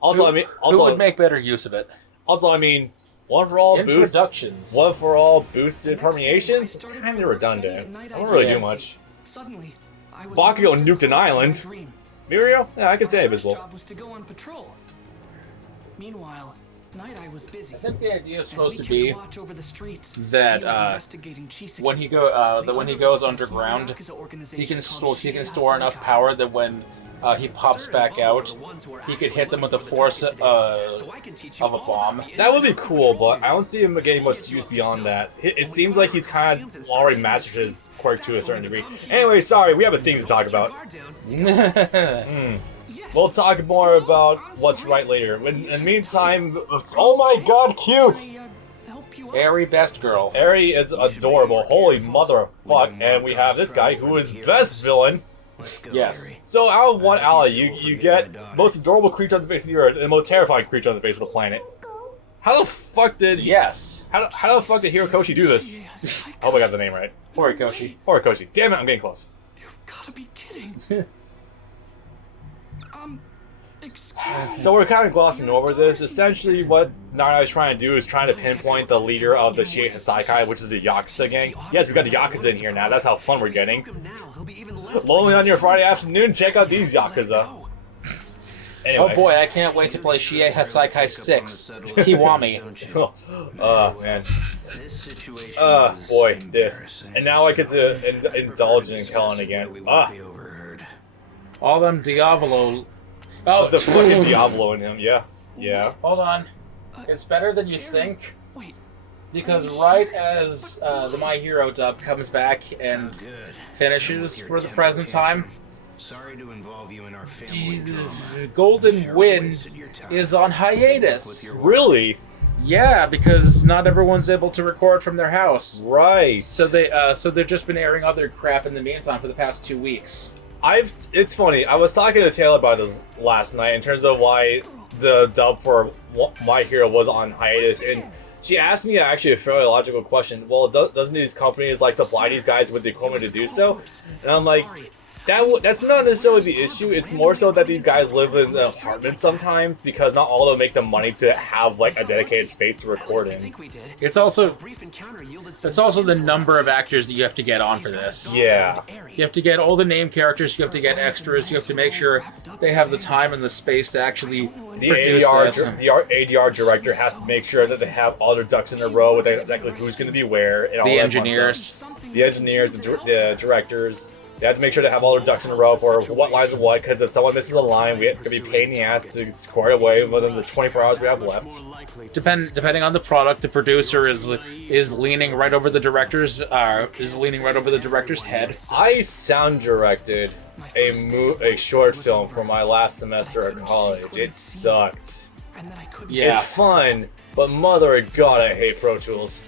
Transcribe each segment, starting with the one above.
Also, who would make better use of it? Also, I mean, one for all Introductions. One for all boosted permeations? It's kind of redundant. I don't really do much. Suddenly, Bakugo nuked an island. Mirio? Yeah, I can say invisible. Job was to go on patrol. Meanwhile, Night Eye was busy. I think the idea is As supposed we to kept be watch over the streets, that he was investigating Chisaki, when he the goes underground underground, Yakuza he organization can called store enough power that when he pops back out, he could hit them with the force of a bomb. That would be cool, but I don't see him getting much use beyond that. It seems like he's kind of already mastered his quirk to a certain degree. Anyway, sorry, we have a thing to talk about. We'll talk more about what's right later. In the meantime, oh my god, cute! Eri best girl. Eri is adorable. Holy mother of fuck. And we have this guy who is best villain. Yes. So out of one ally, you get most adorable creature on the face of the earth and the most terrifying creature on the face of the planet. How the fuck did How the fuck did Hirokoshi do this? I hope I got the name right. Horikoshi. Horikoshi. Damn it, I'm getting close. You've got to be kidding. Excuse me. So we're kind of glossing over this. Essentially, what Nara is trying to do is trying to pinpoint the leader of the Chisaki, which is the Yakuza gang. Yes, we got the Yakuza in here now. That's how fun we're getting. Lonely on your Friday afternoon? Check out these Yakuza. Anyway. Oh boy, I can't wait to play Chisaki 6. Kiwami. Man. Boy, this. And now I get to indulge in Kellen again. All them Diavolo. Oh, the fucking Diablo in him, yeah. Yeah. Hold on. It's better than you think. Because right as the My Hero dub comes back and finishes for the present time, Sorry to involve you in our family drama. Golden Wind is on hiatus. Really? Yeah, because not everyone's able to record from their house. Right. So they've just been airing other crap in the meantime for the past 2 weeks. It's funny. I was talking to Taylor about this last night in terms of why the dub for My Hero was on hiatus, and she asked me actually a fairly logical question. Well, doesn't these companies like supply these guys with the equipment to do so? And I'm like, that's not necessarily the issue. It's more so that these guys live in an apartment sometimes because not all of them make the money to have like a dedicated space to record in. It's also the number of actors that you have to get on for this. Yeah. You have to get all the name characters, you have to get extras, you have to make sure they have the time and the space to actually produce this. The ADR director has to make sure that they have all their ducks in a row with exactly who's going to be where. And all the that engineers. The engineers, the directors. They have to make sure to have all their ducks in a row for what lines are what, because if someone misses a line, it's going to be a pain in the ass to score it away within the 24 hours we have left. Depending on the product, the producer is leaning right over the director's head. I sound directed a short film for my last semester at college. It sucked. Yeah. It's fun, but mother of God, I hate Pro Tools.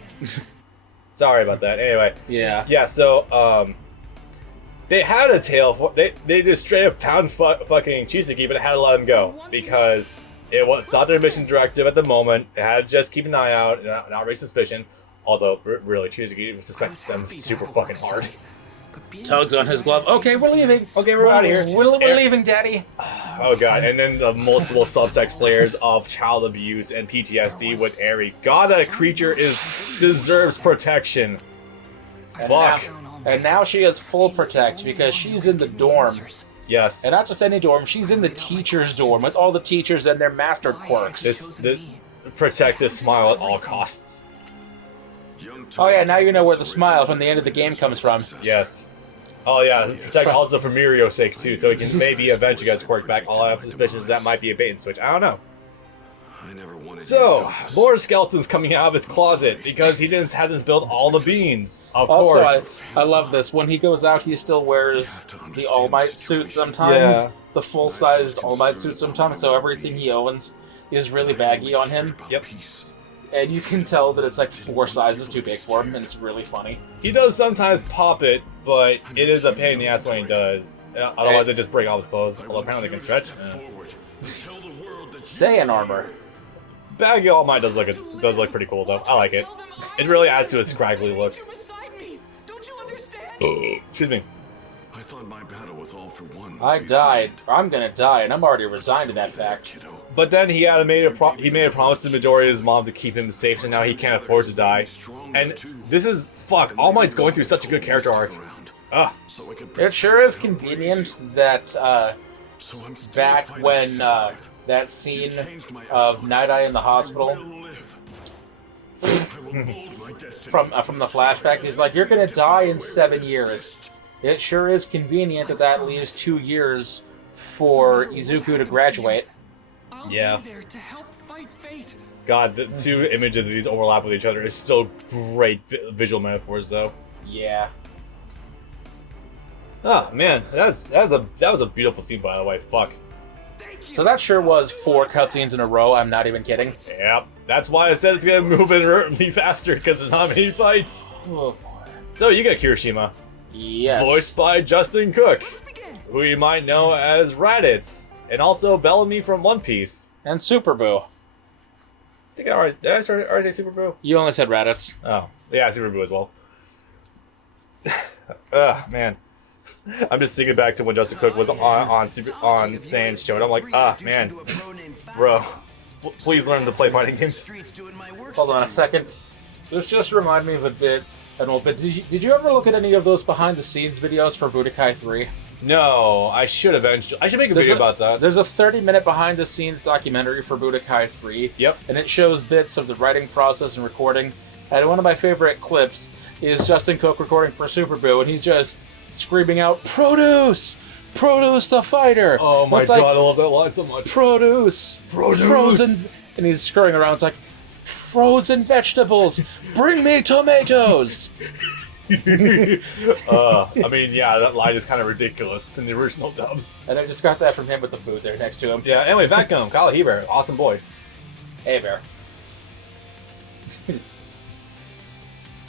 Sorry about that. Anyway. Yeah. Yeah. So they had a tail for they just straight up found fucking Chisaki, but it had to let him go because it was not their mission directive at the moment. It had to just keep an eye out and not raise suspicion. Although really, Chisaki suspects them super fucking hard. Tugs on his glove. Okay, we're leaving. Okay, we're out of here. We're leaving, Daddy. Oh god, and then the multiple subtext layers of child abuse and PTSD with Eri. God, that creature deserves protection. Fuck. And now she has full protect because she's in the dorm. Yes. And not just any dorm, she's in the teacher's dorm with all the teachers and their master quirks. Protect this smile at all costs. Oh yeah, now you know where the smile from the end of the game comes from. Yes. Oh yeah, protect also for Mirio's sake too, so he can maybe eventually get his quirk back. All I have suspicions that might be a bait and switch. I don't know. So, more skeletons coming out of his closet because he hasn't spilled all the beans. Of course. I love this. When he goes out, he still wears the All Might suit sometimes. Yeah. The full-sized All Might suit sometimes, so everything he owns is really baggy on him. Yep. And you can tell that it's like 4 sizes too big for him, and it's really funny. He does sometimes pop it, but it is a pain in the ass when he does. Otherwise, they just break all his clothes. Although apparently they can stretch. Saiyan armor. Baggy All Might does look pretty cool though. I like it. It really adds to his scraggly look. Excuse me. I thought my battle was all for one. I died. I'm gonna die, and I'm already resigned to that fact. But then he made a promise to the majority of his mom to keep him safe, so now he can't afford to die. And this is fuck. All Might's going through such a good character arc. Ugh. It sure is convenient that back when that scene of Night Eye in the hospital from the flashback, he's like, "You're gonna die in 7 years." It sure is convenient that leaves 2 years for Izuku to graduate. Yeah. I'll be there to help fight fate. God, the two images of these overlap with each other is still great visual metaphors, though. Yeah. Oh man, that was a beautiful scene, by the way. Fuck. So that sure was 4 cutscenes in a row. I'm not even kidding. Yep. That's why I said it's gonna move inherently faster, because there's not many fights. Oh boy. So you got Kirishima, Yes. voiced by Justin Cook, who you might know as Raditz, and also Bellamy from One Piece. And Super Boo. I think did I already say Super Boo? You only said Raditz. Oh, yeah, Super Boo as well. Man. I'm just thinking back to when Justin Cook was on Saiyan's show, and I'm like, man, bro, please learn to play fighting games. Hold on a second. This just reminded me of an old bit. Did you ever look at any of those behind-the-scenes videos for Budokai 3? No, I should eventually. I should make a video about that. There's a 30-minute behind-the-scenes documentary for Budokai 3. Yep. And it shows bits of the writing process and recording. And one of my favorite clips is Justin Cook recording for Super Boo, and he's just screaming out, "Produce! Produce the fighter!" Oh my It's god, like, I love that line so much. Produce! Frozen... And he's scurrying around, it's like, "Frozen vegetables! Bring me tomatoes!" I mean, yeah, that line is kind of ridiculous in the original dubs. And I just got that from him with the food there next to him. Yeah, anyway, Vacuum, Kyle Heber, awesome boy. Hey, Bear.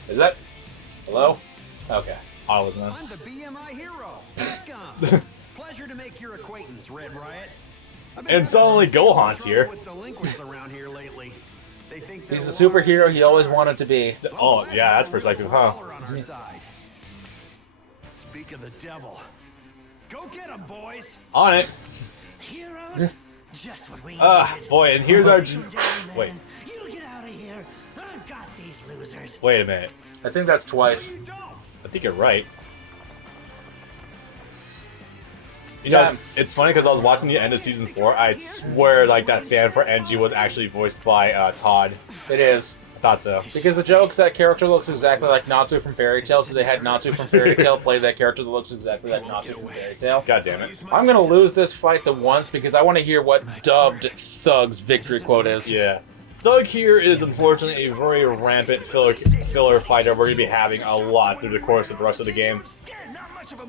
Is that... Hello? Okay. I was not. I'm the BMI hero. Welcome. Pleasure to make your acquaintance, Red Riot. I've been And suddenly having some Gohan's here. trouble with delinquents around here lately. They think He's they're the superhero he always wanted to be. Oh, yeah, that's perspective, huh? on our side. Speak of the devil. Go get him, boys. On it. Heroes? Just what we needed. Boy, and here's our... Down, Wait, man. You get out of here. I've got these losers. wait a minute. I think that's twice. I think you're right. You know, Yeah. it's funny because I was watching the end of season 4. I swear, like, that fan for Enji was actually voiced by Todd. It is. I thought so. Because the joke's that character looks exactly like Natsu from Fairy Tail, so they had Natsu from Fairy Tail play that character that looks exactly like Natsu from Fairy Tail. God damn it. I'm gonna lose this fight the once because I want to hear what dubbed Thug's victory quote is. Yeah. Thug here is unfortunately a very rampant filler fighter we're going to be having a lot through the course of the rest of the game.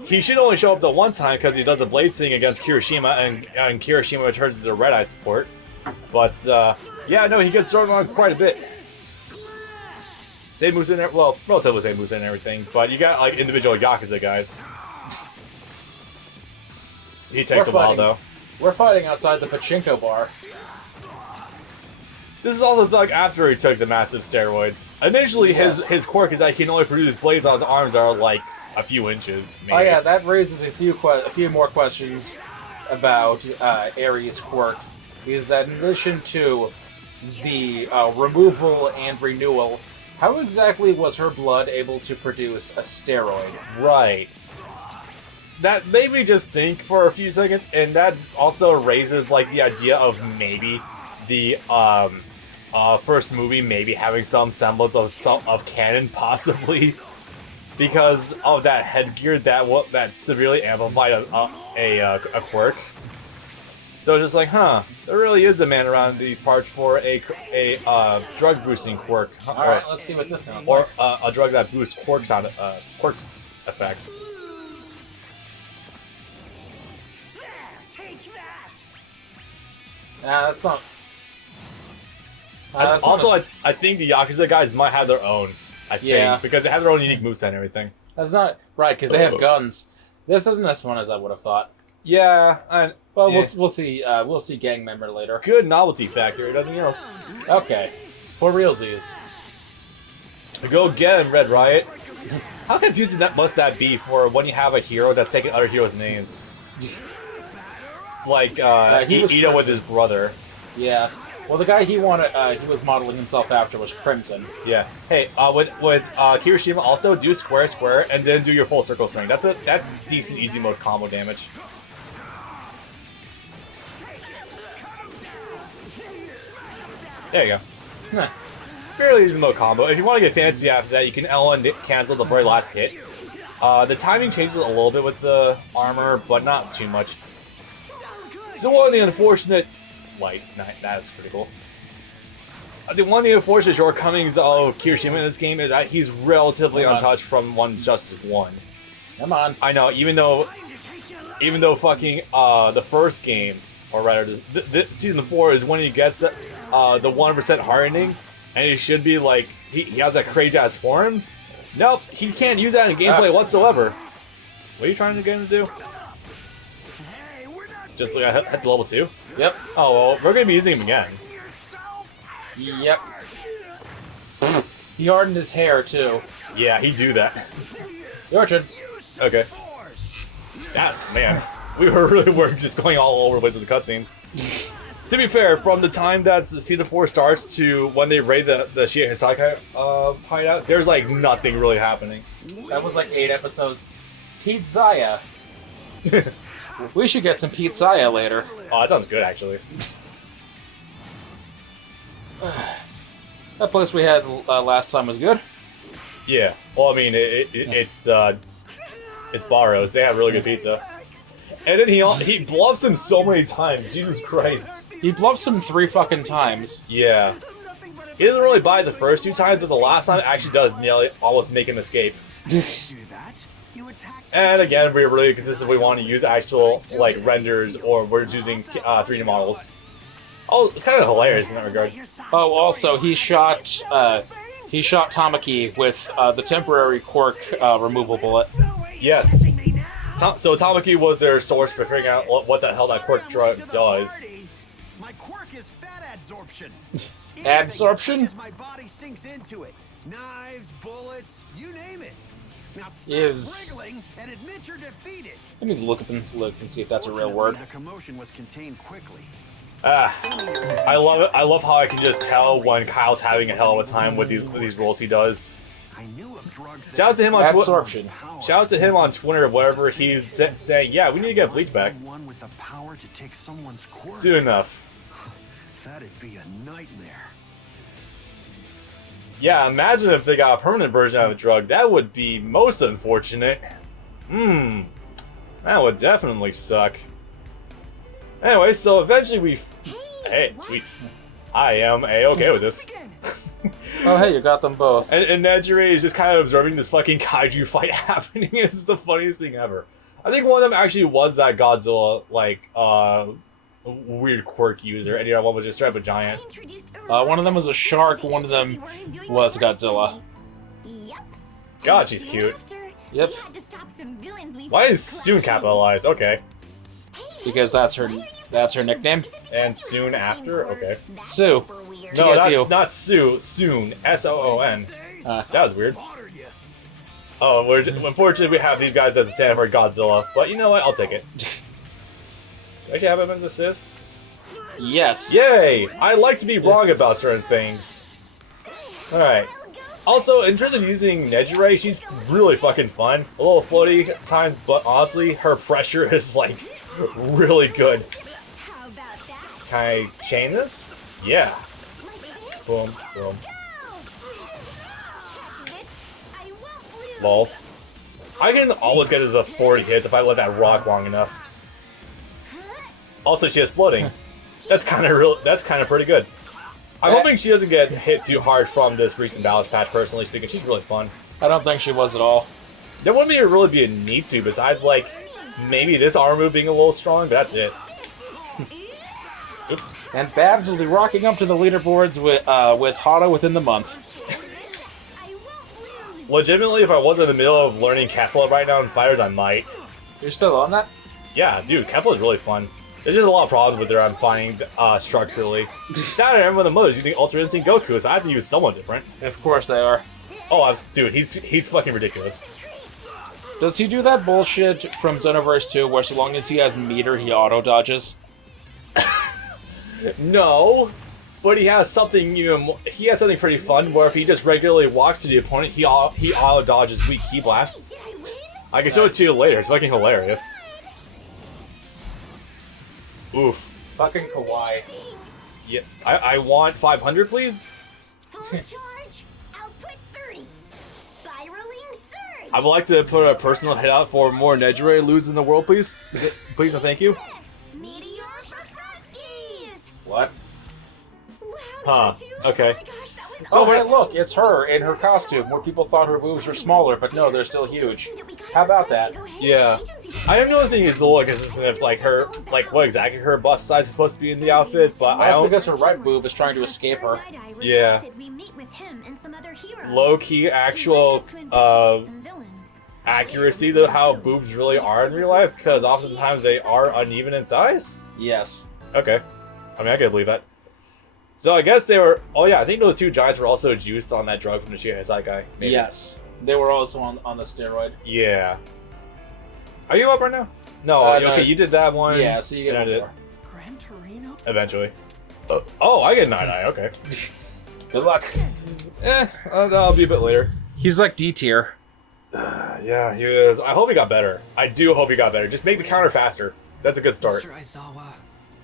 He should only show up the one time because he does a blade thing against Kirishima, and Kirishima returns to the Red Eye support. But, yeah, no, he gets thrown on quite a bit. Same moves in there, well, relatively same moves and everything, but you got, like, individual Yakuza guys. He takes a while, though. We're fighting outside the pachinko bar. This is also Thug after he took the massive steroids. Initially, his quirk is that he can only produce blades on his arms that are like a few inches. Maybe. Oh yeah, that raises a few more questions about Aries' quirk. Is that in addition to the removal and renewal, how exactly was her blood able to produce a steroid? Right. That made me just think for a few seconds, and that also raises like the idea of maybe the first movie maybe having some semblance of canon, possibly, because of that headgear that severely amplified a quirk. So it's just like, there really is a man around these parts for a drug boosting quirk. All right, let's see what this sounds Or like. a drug that boosts quirks effects. There, take that. That's not. That's Also, not I think the Yakuza guys might have their own. I think, Yeah. because they have their own unique moveset and everything. that's not right because they have guns. This isn't as fun as I would have thought. Yeah, and Well, yeah. we'll see. We'll see gang member later. Good novelty factor, nothing else. Okay, for realsies. Go get him, Red Riot. How confusing must that be for when you have a hero that's taking other heroes' names? Like he was Ito with his brother. Yeah. Well, the guy he was modeling himself after was Crimson. Yeah. Hey, would Kirishima also do square square and then do your full circle string? That's decent easy mode combo damage. There you go. Fairly easy mode combo. If you want to get fancy after that, you can L1 cancel the very last hit. The timing changes a little bit with the armor, but not too much. So one of the unfortunate... That's pretty cool. One of the unfortunate shortcomings of Kirishima in this game is that he's relatively untouched from One's Justice 1. Come on. I know, even though fucking the first game, or rather, Season 4 is when he gets the 100% hardening, and he should be like, he has that crazy ass form. Nope, he can't use that in gameplay whatsoever. What are you trying to get him to do? Just like hit the level 2? Yep. Oh, well, we're gonna be using him again. Yep. He hardened his hair, too. Yeah, he'd do that. Your turn. Okay. God, man. We were just going all over the place with the cutscenes. To be fair, from the time that the Season 4 starts to when they raid the Chisaki hideout, there's like nothing really happening. That was like 8 episodes. Pete Zaya. We should get some Pete Zaya later. Oh, that sounds good, actually. That place we had last time was good. Yeah. Well, I mean, it's Barro's. They have really good pizza. And then he bluffs him so many times. Jesus Christ. He bluffs him 3 fucking times. Yeah. He doesn't really buy the first 2 times, but the last time actually does nearly almost make him escape. And again, we're really consistent. We want to use actual like renders, or we're just using 3D models. Oh, it's kind of hilarious in that regard. Oh, also he shot Tamaki with the temporary quirk removal bullet. Yes. So Tamaki was their source for figuring out what the hell that quirk drug does. My quirk is fat adsorption. Adsorption? My body sinks into it. Knives, bullets, you name it. Now stop wriggling and admit you're defeated. Let me look and see if that's a real word. The commotion was contained quickly. I love it. I love how I can just tell when Kyle's having a hell of a time with these rolls he does. I knew of drugs that Shout out to him on Adsorption. Shout out to him on Twitter, whatever he's saying. Yeah, we need to get Bleach back one with the power to take someone's quirk. soon enough. That'd be a nightmare. Yeah, imagine if they got a permanent version of a drug. That would be most unfortunate. That would definitely suck. Anyway, so eventually we... Hey, sweet. I am A-okay with this. Oh, hey, you got them both. And Nejire is just kind of observing this fucking kaiju fight happening. This is the funniest thing ever. I think one of them actually was that Godzilla, like, weird quirk user, and the other one was just straight up a giant. One of them was a shark, one of them was Godzilla. God, she's cute. Yep. Why is Soon capitalized? Okay. Because that's her nickname. And Soon after? Okay. Sue. No, that's TSU. not Sue. Soon. S-O-O-N. That was weird. Oh, unfortunately we have these guys as a stand for Godzilla, but you know what? I'll take it. Actually have Evans assists? Yes. Yay! I like to be wrong about certain things. Alright. Also, in terms of using Nejire, she's really fucking fun. A little floaty at times, but honestly, her pressure is like really good. Can I chain this? Yeah. Boom, boom. Lol. I can always get this a 40 hits if I let that rock long enough. Also, she has floating. That's kind of pretty good. I'm hoping she doesn't get hit too hard from this recent balance patch, personally speaking. She's really fun. I don't think she was at all. There wouldn't really be a need to, besides, like, maybe this armor move being a little strong, but that's it. Oops. And Babs will be rocking up to the leaderboards with Hana within the month. Legitimately, if I wasn't in the middle of learning Kefla right now in Fighters, I might. You're still on that? Yeah, dude, Kefla is really fun. There's just a lot of problems with her, I'm finding, structurally. Now I remember the mothers using Ultra Instinct Goku, so I have to use someone different. Of course they are. Oh, dude, he's fucking ridiculous. Does he do that bullshit from Xenoverse 2 where so long as he has meter, he auto-dodges? No, but he has something he has something pretty fun where if he just regularly walks to the opponent, he auto dodges weak key blasts. Did I win? I can show it to you later. It's fucking hilarious. Oof. Fucking kawaii. Yeah, I want 500, please. Full charge, output 30. Spiraling surge. I would like to put a personal hit out for more Nejire lose in the world, please. Please and thank you. Meteor for Frogskies. What? Wow, Huh, you two. okay. Oh my gosh, that was Oh, awesome. hey, look, it's her in her costume, where people thought her boobs were smaller, but no, they're still huge. How about that? Yeah. I am noticing it's a little inconsistent if her what exactly her bust size is supposed to be in the outfit, but I That's don't because her right boob is trying to escape her. Yeah. Low key actual accuracy to how boobs really are in real life, because oftentimes they are uneven in size. Yes. Okay. I mean, I can believe that. So I guess they were. Oh yeah, I think those two giants were also juiced on that drug from the Chisaki. Maybe. Yes. They were also on the steroid. Yeah. Are you up right now? No. No. Okay, you did that one. Yeah, so you get one more. Gran Torino? Eventually. Oh, I get 9-eye. Okay. Good luck. That'll be a bit later. He's like D tier. Yeah, he is. I hope he got better. I do hope he got better. Just make the counter faster. That's a good start. Mr. Aizawa,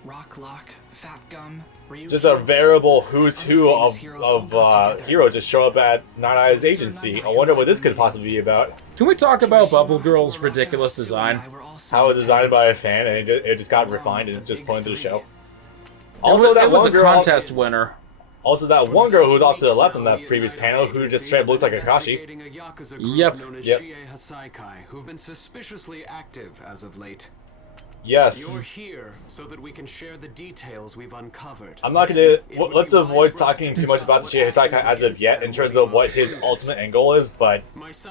Rock Lock, Fat Gum, Ryuki. Just a variable who's who of heroes just show up at 9-Eye's agency. I wonder what this could possibly be about. Can we talk about Bubble Girl's ridiculous design? How it was designed by a fan and it just got refined and just put into the show. Also, it was a girl, contest winner. Also, that one girl who was off to the left on that previous panel who just straight up looks like Akashi. Yep. Yep. Who've been suspiciously active as of late. Yes. You're here so that we can share the details we've uncovered. I'm not gonna. Let's avoid talking too much about the Chisaki as of yet in terms of what his ultimate end goal is, but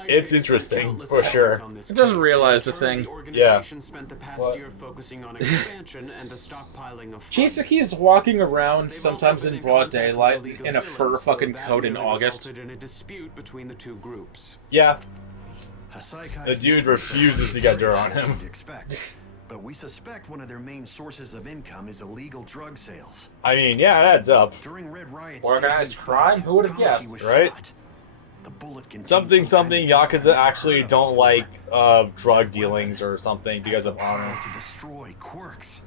it's interesting for sure. It doesn't realize the thing. Yeah. Chisaki is walking around sometimes in broad daylight in a fur fucking coat in August. In a dispute between the two groups. Yeah. The dude refuses to get dirt on him. But we suspect one of their main sources of income is illegal drug sales. I mean, yeah, it adds up. During Red Riot's Organized crime? Who would have guessed? Right? The bullet Something Yakuza actually don't like drug dealings or something because of honor. to destroy quirks.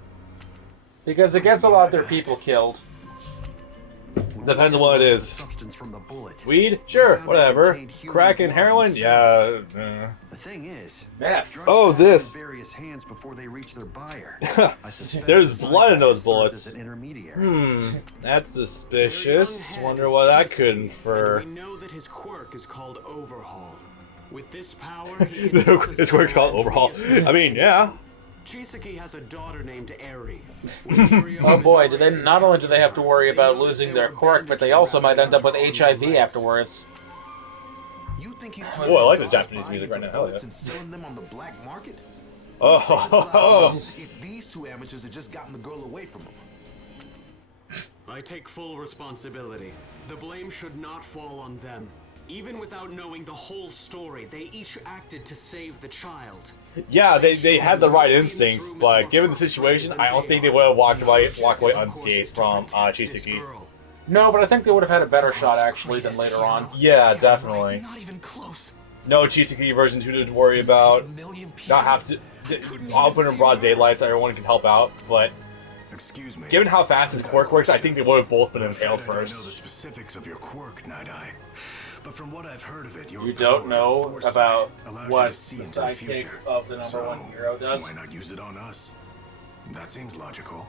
Because it gets a lot of their people killed. Depends on what it is. Substance from the bullet. Weed? Sure, whatever. Crack and heroin? Yeah. The thing is, Meth. drugs Oh, pass this. through various hands before they reach their buyer. I suspect There's the blood in Psycho those served bullets. as an intermediary. That's suspicious. Wonder what that could infer. We know that his quirk is called Overhaul. With this power, he can This quirk's called Overhaul. I mean, yeah. Chisaki has a daughter named Eri. Oh boy, do they not only do they have to worry about losing their quirk, but they also might end up with HIV afterwards. You think he's Oh, I like the Japanese music right now. Hell yeah. and selling them on the black market? Oh, If these two amateurs had just gotten the girl away from him. I take full responsibility. The blame should not fall on them. Even without knowing the whole story, they each acted to save the child. yeah, they had the right instincts, but given the situation, I don't think they would have walked away unscathed from Chisaki. No, but I think they would have had a better shot actually than later on. Yeah, definitely. Not even close. No Chisaki version 2 to worry about. A million Not have to. I'll put in broad daylight so everyone can help out, but Excuse me. given how fast his quirk works, I think they would have both been impaled I don't know the first. specifics of your quirk, Night-Eye. But from what I've heard of it, your You don't power know of foresight about allows you what to see the into the sidekick future. of the number one hero does. Why not use it on us? That seems logical.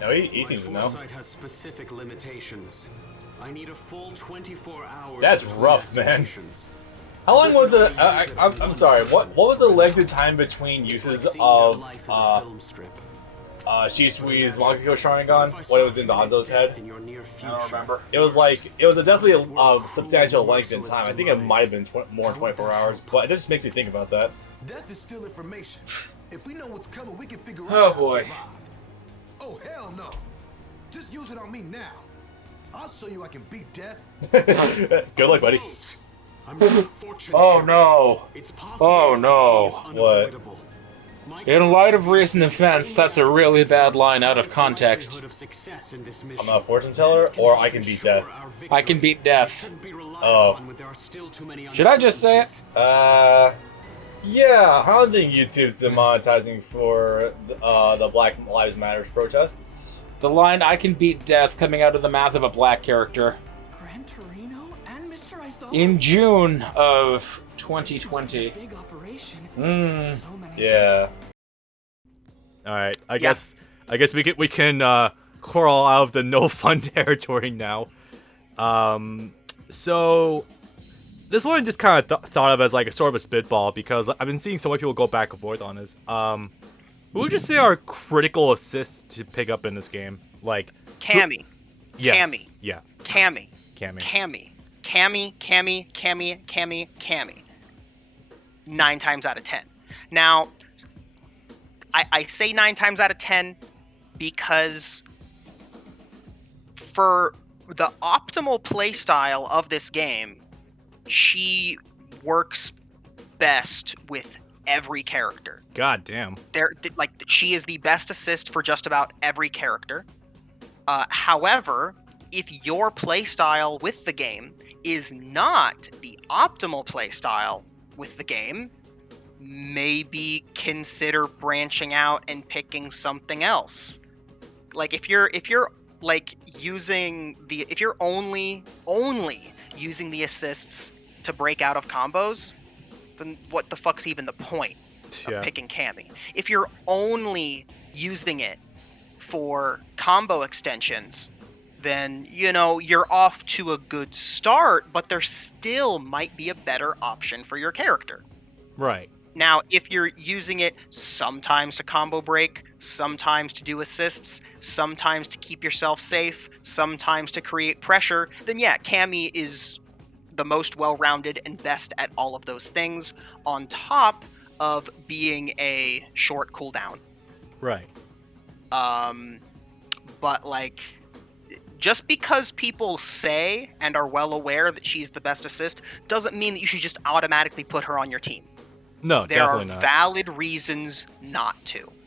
No, he My seems to know. foresight has specific limitations. I need a full 24 hours. That's between rough, man. activations. How long was the? I'm sorry. What was the length of time between It's uses like seeing of their life as a film strip. Shisui's Mangako Sharingan when it was in Hanzo's head? In your near I future. don't remember. It was definitely a substantial length in time. I think it might have been more than 24 hours, but it just makes me think about that. Death is still information. If we know what's coming, we can figure Oh, out how to boy. survive. Oh, hell no. Just use it on me now. I'll show you I can beat death. Good luck, buddy. I'm not fortune Oh teller. no. It's possible Oh, no. mercy is What? unavoidable. In light of recent events, that's a really bad line out of context. I'm not a fortune teller, or I can beat death. I can beat death. Oh. Should I just say it? Yeah, I don't think YouTube's demonetizing for the Black Lives Matter protests. The line "I can beat death" coming out of the mouth of a black character. Gran Torino and Mr. Isola. In June of 2020. Big operation. So many Yeah. All right. I guess we can crawl out of the no fun territory now. So this one just kind of thought of as like a sort of a spitball because I've been seeing so many people go back and forth on this. Who would you say are critical assists to pick up in this game? Like Cammy. Yes. Cammy. Yeah. Cammy. Cammy. Cammy. Cammy. Cammy. Cammy. Cammy. Cammy. 9 times out of 10. Now, I say 9 times out of 10 because for the optimal playstyle of this game, she works best with every character. God damn. She is the best assist for just about every character. However, if your playstyle with the game is not the optimal playstyle with the game, maybe consider branching out and picking something else. Like if you're like using the if you're only using the assists to break out of combos, then what the fuck's even the point of picking Cammy? If you're only using it for combo extensions, then you're off to a good start, but there still might be a better option for your character. Right. Now, if you're using it sometimes to combo break, sometimes to do assists, sometimes to keep yourself safe, sometimes to create pressure, then yeah, Cammy is the most well-rounded and best at all of those things, on top of being a short cooldown. Right. But like, just because people say and are well aware that she's the best assist doesn't mean that you should just automatically put her on your team. No, There are definitely not. valid reasons not to.